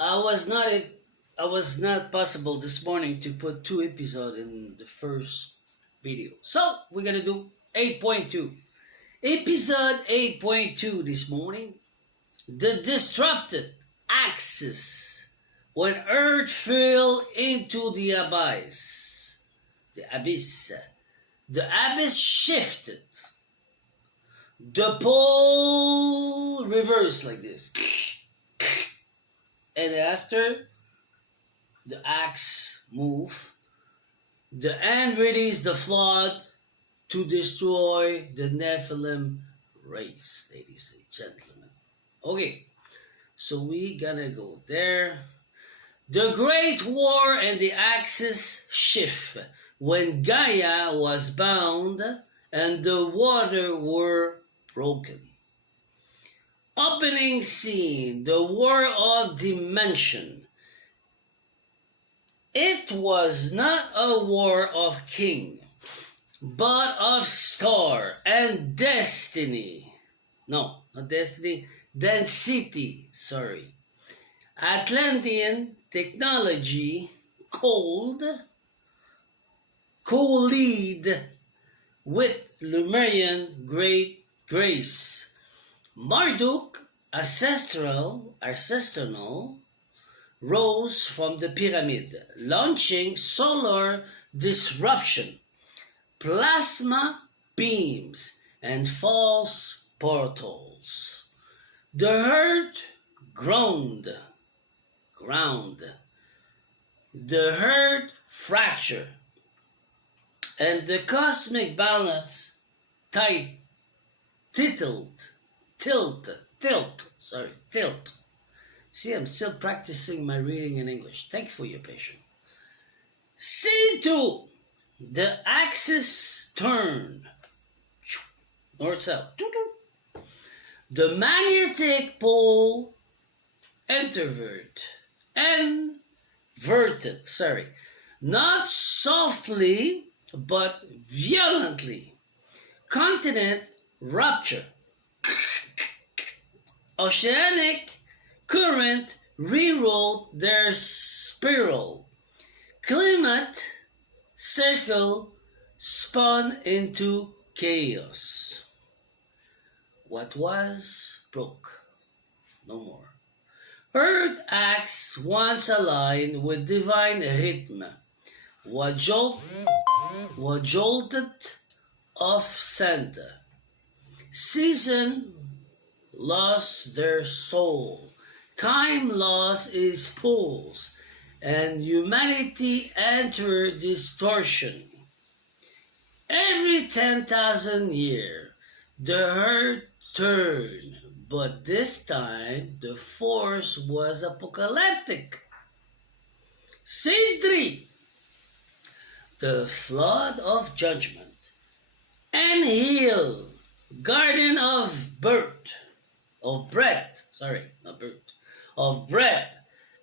I was not possible this morning to put 2 episodes in the first video. So we're gonna do 8.2. Episode 8.2 this morning. The disrupted axis when Earth fell into the abyss. The abyss. The abyss shifted. The pole reversed like this. And after the axe move, the end released the flood to destroy the Nephilim race, ladies and gentlemen. Okay, so we gonna go there. The Great War and the Axis shift when Gaia was bound and the water were broken. Opening scene, the War of Dimension. It was not a war of king, but of star and destiny. No, not destiny, density, sorry. Atlantean technology collide with Lemurian great grace. Marduk, ancestral, rose from the pyramid, launching solar disruption, plasma beams, and false portals. The earth groaned. The earth fractured, and the cosmic balance tilt. See, I'm still practicing my reading in English. Thank you for your patience. Scene 2. The axis turned. North-south. The magnetic pole inverted. Not softly, but violently. Continent rupture. Oceanic current rewrote their spiral. Climate circle spun into chaos. What was broke. No more. Earth acts once aligned with divine rhythm. Was jolted off center. Season lost their soul. Time lost its pulse. And humanity entered distortion. Every 10,000 years, the earth turned, but this time the force was apocalyptic. Scene 3. The flood of judgment. Hill, garden of bread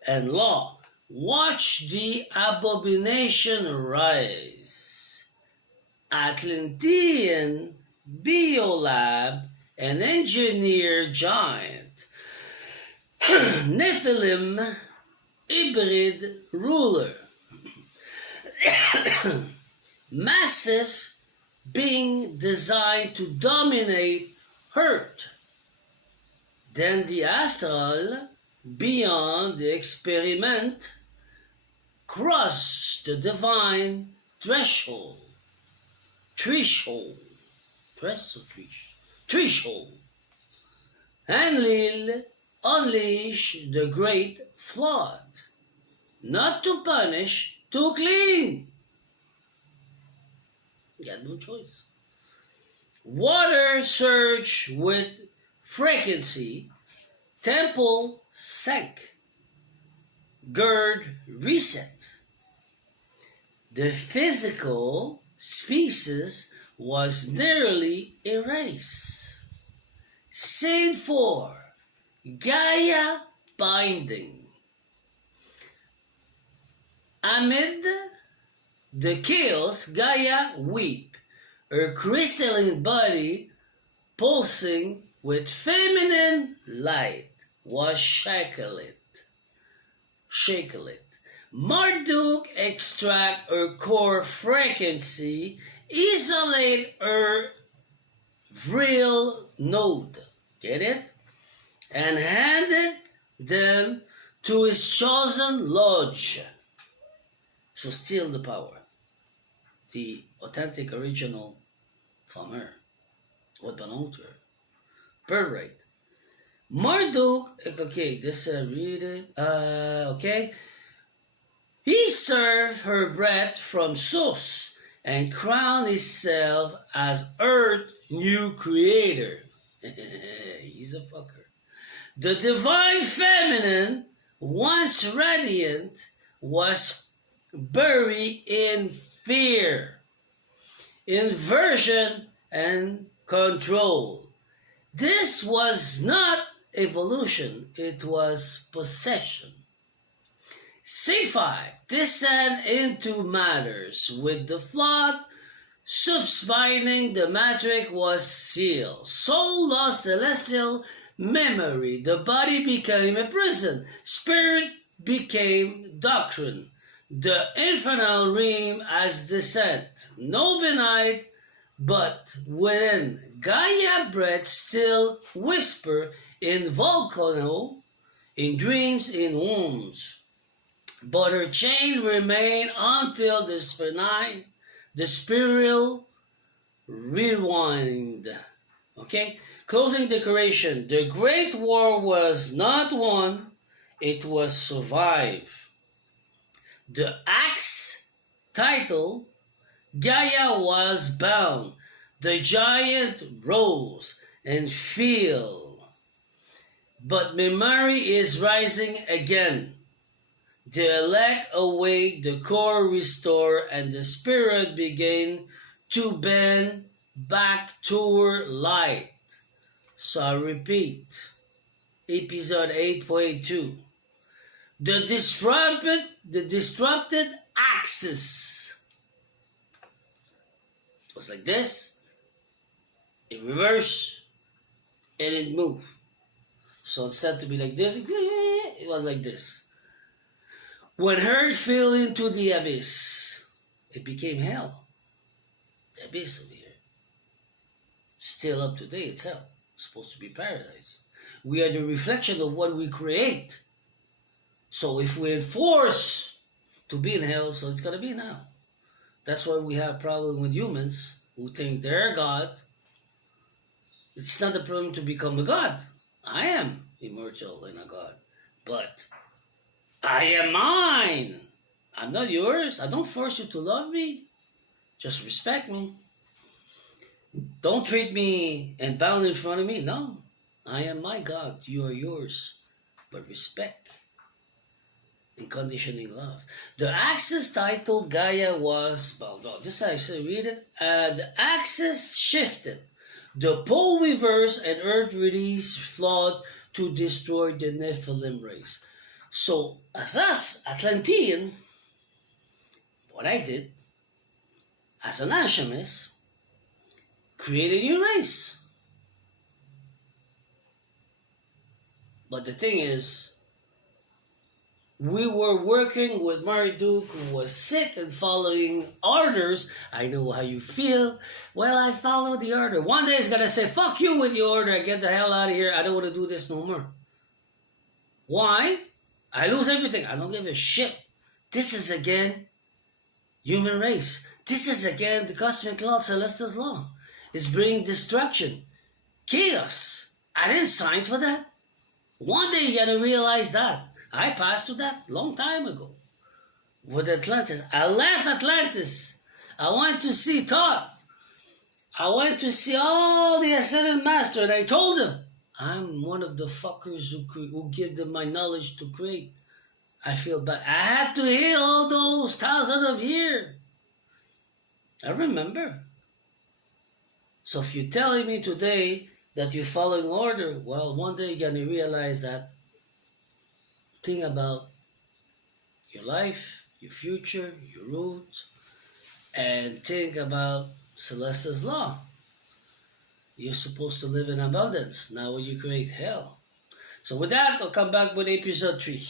and law. Watch the abomination rise. Atlantean biolab and engineer giant. Nephilim hybrid ruler. Massive being designed to dominate Earth. Then the astral, beyond the experiment, crossed the divine threshold. Enlil unleashed the great flood, not to punish, to clean. You had no choice. Water surged with frequency, temple sank, gird reset. The physical species was nearly erased. Scene 4. Gaia binding. Amid the chaos, Gaia weep, her crystalline body pulsing with feminine light was shackled. shakle it. Marduk extract her core frequency, isolate her real node. Get it? And handed them to his chosen lodge. So steal the power. The authentic original from her. What belonged to her. Birthright. Marduk, okay, this read it. Okay. He served her breath from Zeus and crowned himself as Earth's new creator. He's a fucker. The divine feminine, once radiant, was buried in fear, inversion, and control. This was not evolution, it was possession. C5, descend into matters. With the flood subspining, the matrix was sealed. Soul lost celestial memory. The body became a prison. Spirit became doctrine. The infernal realm as descent. No beneath, but within. Gaia breath still whisper in volcano, in dreams, in wombs. But her chain remained until the spiral rewind. Okay? Closing decoration. The Great War was not won, it was survived. The axe title, Gaia was bound. The giant rose and fell. But memory is rising again. The elect awake, the core restore, and the spirit begin to bend back toward light. So I repeat, episode 8.2. The disrupted axis. It was like this, it reversed, and it moved. So it's said to be like this, it was like this. When Earth fell into the abyss, it became hell. The abyss over here. Still up today, it's hell. It's supposed to be paradise. We are the reflection of what we create. So if we're forced to be in hell, so it's going to be now. That's why we have a problem with humans who think they're God. It's not a problem to become a God. I am immortal and a God. But I am mine. I'm not yours. I don't force you to love me. Just respect me. Don't treat me and bound in front of me. No. I am my God. You are yours. But respect and conditioning love. The axis title Gaia was bound. Oh, this I should read it. The axis shifted. The pole reversed and Earth released flood to destroy the Nephilim race. So, as us, Atlantean, what I did, as an alchemist, created a new race. But the thing is, we were working with Marduk, who was sick and following orders. I know how you feel. Well, I followed the order. One day he's going to say, fuck you with your order. Get the hell out of here. I don't want to do this no more. Why? I lose everything. I don't give a shit. This is again human race. This is again the cosmic law, celestial law. It's bringing destruction, chaos. I didn't sign for that. One day you're going to realize that. I passed through that long time ago with Atlantis. I left Atlantis. I went to see Thoth. I went to see all the Ascended Master, and I told them, I'm one of the fuckers who give them my knowledge to create. I feel bad. I had to heal all those thousands of years. I remember. So if you're telling me today that you're following order, well, one day you're going to realize that. Think about your life, your future, your roots, and think about Celeste's law. You're supposed to live in abundance. Now when you create hell. So with that, I'll come back with episode 3.